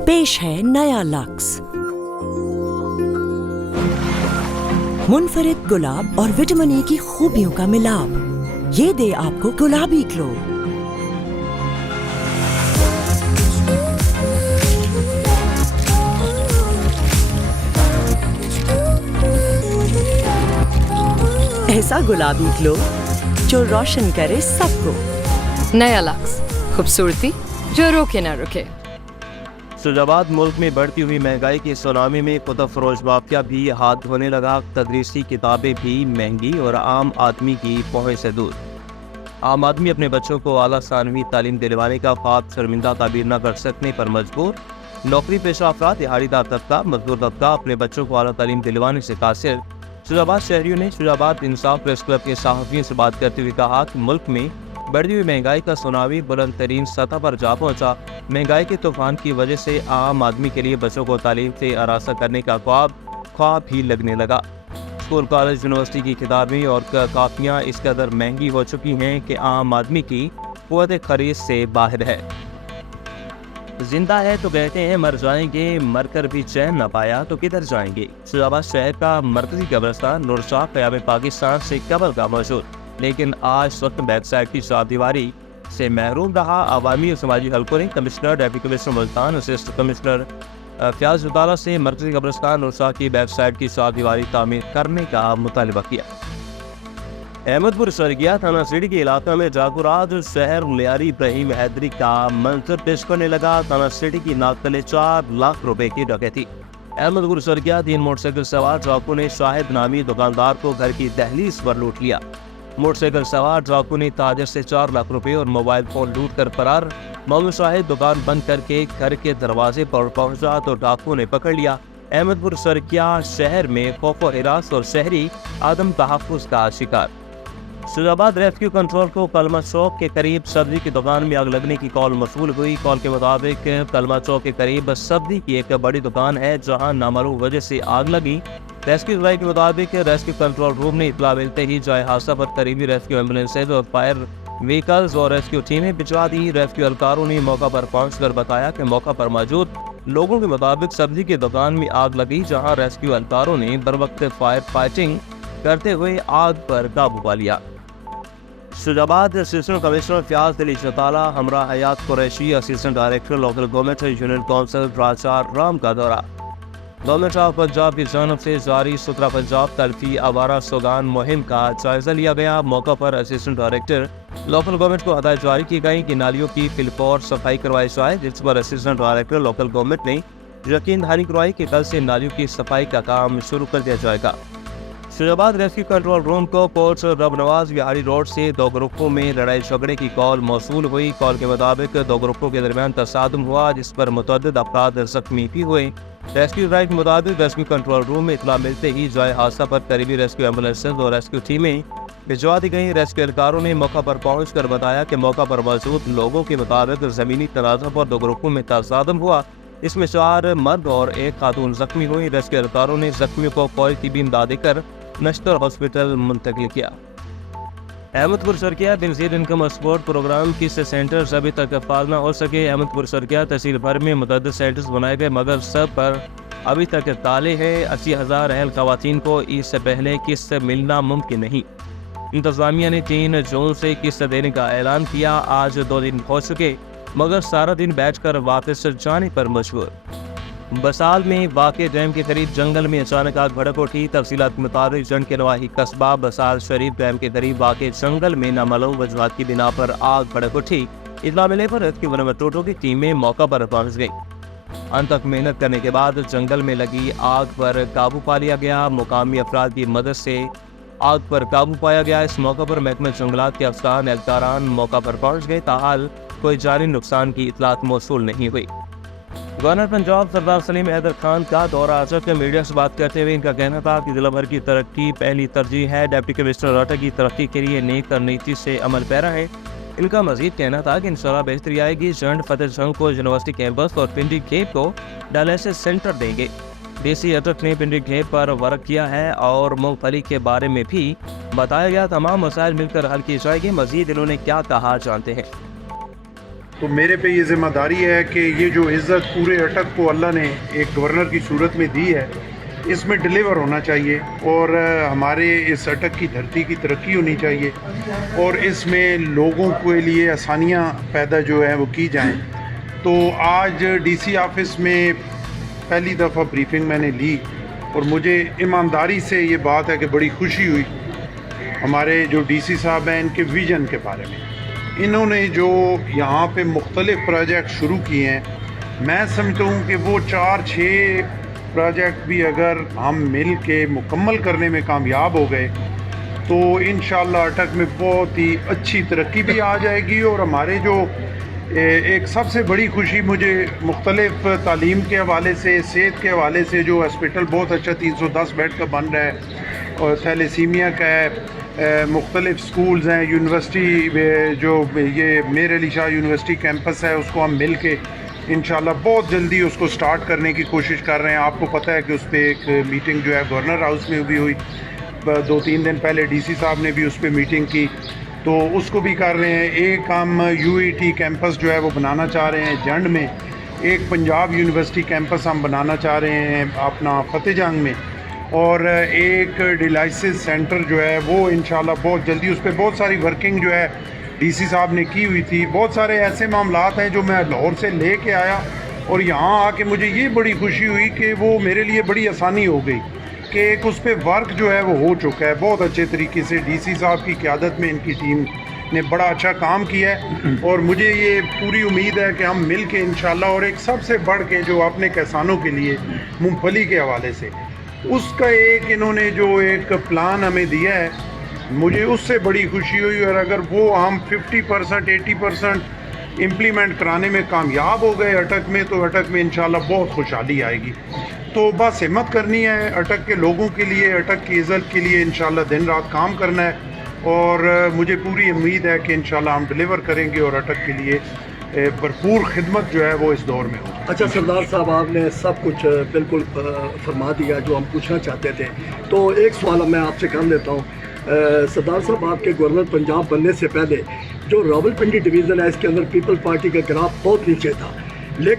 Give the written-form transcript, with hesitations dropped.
पेश है नया लक्स। मुनफरिद गुलाब और विटामिन ई की खूबियों का मिलाप, ये दे आपको गुलाबी ग्लो। ऐसा गुलाबी ग्लो जो रोशन करे सबको। नया लक्स, खूबसूरती जो रोके ना रुके। फैसलाबाद मुल्क में बढ़ती हुई महंगाई की सुनामी में खुद फरोश माफिया भी हाथ धोने लगा। तदरीसी किताबें भी महंगी और आम आदमी की पहुंच से दूर। आम आदमी अपने बच्चों को आला सानवी तालीम दिलवाने का ख्वाब शर्मिंदा ताबीर न कर सकने पर मजबूर। नौकरी पेशा अफराद, दिहाड़ीदार तबका, मजदूर तबका अपने बच्चों को आला तालीम दिलवाने से कासिर। फैसलाबाद शहरियों ने फैसलाबाद इंसाफ प्रेस क्लब के सहाफ़ियों से बात करते हुए कहा कि मुल्क में बढ़ती हुई महंगाई का सुनामी बुलंद तरीन सतह पर जा पहुंचा। महंगाई के तूफान की वजह से आम आदमी के लिए बच्चों को तालीम से आरासा करने का ख्वाब ही लगने लगा। स्कूल, कॉलेज, यूनिवर्सिटी की किताबें और कापियाँ इस कदर महंगी हो चुकी हैं कि आम आदमी की क़ुव्वत खरीद से बाहर है। जिंदा है तो कहते हैं मर जाएंगे, मर कर भी चैन न पाया तो किधर जाएंगे। फैसलाबाद शहर का मरकजी कब्रिस्तान नूरशाह क़याम पाकिस्तान से कबल का मौजूद, लेकिन आज वक्त बैक साइड की चारदीवारी से महरूम रहा। अवामी और समाजी हल्कों ने commissioner, deputy commissioner Multan, assistant commissioner Fayaz उतारा से मरकजी कब्रिस्तान नूरशाह की बैक साइड की चारदीवारी तामीर करने का मुतालबा किया। अहमदपुर सरगिया थाना सिटी के इलाके में जाकुरात शहर लियारी इब्राहिम हैदरी का मंजर पेश करने लगा। थाना सिटी की नाकतले 4 लाख रुपए की डकैती। अहमदपुर सरगिया 3 मोटरसाइकिल सवार डाकू ने शाहिद नामी दुकानदार को घर की दहलीज पर लूट लिया। मोटरसाइकिल सवार डाकू ने ताजर से 4 लाख रुपए और मोबाइल फोन लूट कर फरार। मोहम्मद शाहिद दुकान बंद करके घर के दरवाजे पर पहुंचा तो डाकू ने पकड़ लिया। अहमदपुर सरगिया शहर में खौफ व हिरास और शहरी आदम तहफ़्फ़ुज़ का शिकार। फैसलाबाद रेस्क्यू कंट्रोल को कलमा चौक के करीब सब्जी की दुकान में आग लगने की कॉल मौसूल हुई। कॉल के मुताबिक कलमा चौक के करीब सब्जी की एक बड़ी दुकान है जहां नामालूम वजह से आग लगी। रेस्क्यू ड्राइव के मुताबिक रेस्क्यू कंट्रोल रूम ने इत्तला मिलते ही जाए हादसा पर करीबी रेस्क्यू एम्बुलेंसेज और फायर व्हीकल्स और रेस्क्यू टीमें भिजवा दी। रेस्क्यू एहलकारों ने मौका पर पहुंचकर बताया कि मौका पर मौजूद लोगों के मुताबिक सब्जी की दुकान में आग लगी, जहाँ रेस्क्यू एहलकारों ने बरवक्त फायर फाइटिंग करते हुए आग पर काबू पा लिया। फैसलाबाद असिस्टेंट कमिश्नर फयाज अली शताला Humera Hayat Qureshi, assistant director local government union council राचार राम का दौरा। गवर्नमेंट ऑफ पंजाब की जानब से जारी सुथरा पंजाब तलफी आवारा सोगान मुहिम का जायजा लिया गया। मौका पर असिस्टेंट डायरेक्टर लोकल गवर्नमेंट को हदायत जारी की गई कि नालियों की फिलपौर सफाई करवाई जाए, जिस पर असिस्टेंट डायरेक्टर लोकल गवर्नमेंट ने यकीन दहानी करवाई कि कल से नालियों की सफाई का काम शुरू कर दिया जाएगा। फैसलाबाद रेस्क्यू कंट्रोल रूम को कोर्ट रबनवाज बिहारी रोड से 2 ग्रुपों में लड़ाई झगड़े की कॉल मौसूल हुई। कॉल के मुताबिक 2 ग्रुपों के दरमियान तसादुम हुआ, जिस पर मुतअद्दिद अफराद जख्मी भी हुए। रेस्क्यू ड्राइव के मुताबिक रेस्क्यू कंट्रोल रूम में इत्तला मिलते ही जाए हादसा पर करीबी रेस्क्यू एम्बुलेंसेज और रेस्क्यू टीमें भिजवा दी गई। रेस्क्यू एहलकारों ने मौका पर पहुंचकर बताया कि मौका पर मौजूद लोगों के मुताबिक जमीनी तनाज़ा पर 2 ग्रुपों में तसादुम हुआ। इसमें 4 मर्द और 1 खातून जख्मी हुई। रेस्क्यू एहलकारों ने जख्मियों को फौरी तिबी इमदाद देकर नश्तर हॉस्पिटल मुंतकिल किया। Ahmadpur Sharqia Benazir income support programme की सेंटर्स अभी तक फाल न हो सके। अहमदपुर सरगिया तहसील भर में मुतअद्दिद सेंटर्स बनाए गए, मगर सब पर अभी तक ताले हैं। 80,000 अहल खवातीन को इससे पहले किस्त मिलना मुमकिन नहीं। इंतज़ामिया ने 3 जून से किस्त देने का ऐलान किया। आज 2 दिन हो चुके, मगर सारा दिन बैठकर वापस जाने पर मजबूर। बसाल में वाक़े डैम के करीब जंगल में अचानक आग भड़क उठी। तफसीलात के मुताबिक जंड के नवाही कस्बा बसाल शरीफ डैम के करीब वाक़े जंगल में नामालूम वजूहात की बिना पर आग भड़क उठी। इत्तला मिलने पर रेस्क्यू टोटो की टीमें मौका पर पहुंच गई। अंत तक मेहनत करने के बाद जंगल में लगी आग पर काबू पा लिया गया। मुकामी अफराद की मदद से आग पर काबू पाया गया। इस मौका पर महकमा जंगलात के अफसरान एहलकारान मौका पर पहुंच गए, ताहाल कोई जानी नुकसान की इतलात मौसूल नहीं हुई। गवर्नर पंजाब सरदार सलीम हैदर खान का दौरा आजक मीडिया से बात करते हुए इनका कहना था कि जिला भर की तरक्की पहली तरजीह है। डिप्टी कमिश्नर राटा की तरक्की के लिए नेक रणनीति से अमल पैरा है। इनका मजीद कहना था कि इंशाल्लाह बेहतरी आएगी। जंड फतेह जंग को यूनिवर्सिटी कैंपस और पिंडी खेप को डायलिसिस सेंटर देंगे। डीसी अटक ने पिंडी खेप पर वर्क किया है और मूंगफली के बारे में भी बताया गया। तमाम मसाइल मिलकर हल किए जाएंगे। मजीद इन्होंने क्या कहा जानते हैं। تو میرے پہ یہ ذمہ داری ہے کہ یہ جو عزت پورے اٹک کو اللہ نے ایک گورنر کی صورت میں دی ہے اس میں ڈیلیور ہونا چاہیے اور ہمارے اس اٹک کی دھرتی کی ترقی ہونی چاہیے اور اس میں لوگوں کے لیے آسانیاں پیدا جو ہیں وہ کی جائیں. تو آج ڈی سی آفس میں پہلی دفعہ بریفنگ میں نے لی اور مجھے ایمانداری سے یہ بات ہے کہ بڑی خوشی ہوئی ہمارے جو ڈی سی صاحب ہیں ان کے ویژن کے بارے میں. انہوں نے جو یہاں پہ مختلف پروجیکٹ شروع کیے ہیں میں سمجھتا ہوں کہ وہ 4-6 پروجیکٹ بھی اگر ہم مل کے مکمل کرنے میں کامیاب ہو گئے تو انشاءاللہ اٹک میں بہت ہی اچھی ترقی بھی آ جائے گی. اور ہمارے جو ایک سب سے بڑی خوشی مجھے مختلف تعلیم کے حوالے سے صحت کے حوالے سے جو ہاسپٹل بہت اچھا 310 بیڈ کا بن رہا ہے اور تھیلیسیمیا کا ہے, مختلف سکولز ہیں, یونیورسٹی جو یہ میر علی شاہ یونیورسٹی کیمپس ہے اس کو ہم مل کے انشاءاللہ بہت جلدی اس کو سٹارٹ کرنے کی کوشش کر رہے ہیں. آپ کو پتہ ہے کہ اس پہ ایک میٹنگ جو ہے گورنر ہاؤس میں بھی ہوئی, 2-3 دن پہلے ڈی سی صاحب نے بھی اس پہ میٹنگ کی تو اس کو بھی کر رہے ہیں. ایک ہم یو ای ٹی کیمپس جو ہے وہ بنانا چاہ رہے ہیں جنڈ میں, ایک پنجاب یونیورسٹی کیمپس ہم بنانا چاہ رہے ہیں اپنا فتح جنگ میں, اور ایک ڈیلائسس سینٹر جو ہے وہ انشاءاللہ بہت جلدی. اس پہ بہت ساری ورکنگ جو ہے ڈی سی صاحب نے کی ہوئی تھی. بہت سارے ایسے معاملات ہیں جو میں لاہور سے لے کے آیا اور یہاں آ کے مجھے یہ بڑی خوشی ہوئی کہ وہ میرے لیے بڑی آسانی ہو گئی کہ ایک اس پہ ورک جو ہے وہ ہو چکا ہے بہت اچھے طریقے سے. ڈی سی صاحب کی قیادت میں ان کی ٹیم نے بڑا اچھا کام کیا ہے اور مجھے یہ پوری امید ہے کہ ہم مل کے انشاءاللہ, اور ایک سب سے بڑھ کے جو اپنے کسانوں کے لیے مونگ پھلی کے حوالے سے اس کا ایک انہوں نے جو ایک پلان ہمیں دیا ہے مجھے اس سے بڑی خوشی ہوئی. اور اگر وہ ہم 50% 80% امپلیمنٹ کرانے میں کامیاب ہو گئے اٹک میں تو اٹک میں انشاءاللہ بہت خوشحالی آئے گی. تو بس ہمت کرنی ہے اٹک کے لوگوں کے لیے, اٹک کی عزت کے لیے انشاءاللہ دن رات کام کرنا ہے اور مجھے پوری امید ہے کہ انشاءاللہ ہم ڈیلیور کریں گے اور اٹک کے لیے بھرپور خدمت جو ہے وہ اس دور میں ہو. اچھا سردار صاحب, آپ نے سب کچھ بالکل فرما دیا جو ہم پوچھنا چاہتے تھے. تو ایک سوال میں آپ سے کر لیتا ہوں. سردار صاحب, آپ کے گورنر پنجاب بننے سے پہلے جو راولپنڈی ڈویژن ہے اس کے اندر پیپل پارٹی کا گراف بہت نیچے تھا, لیکن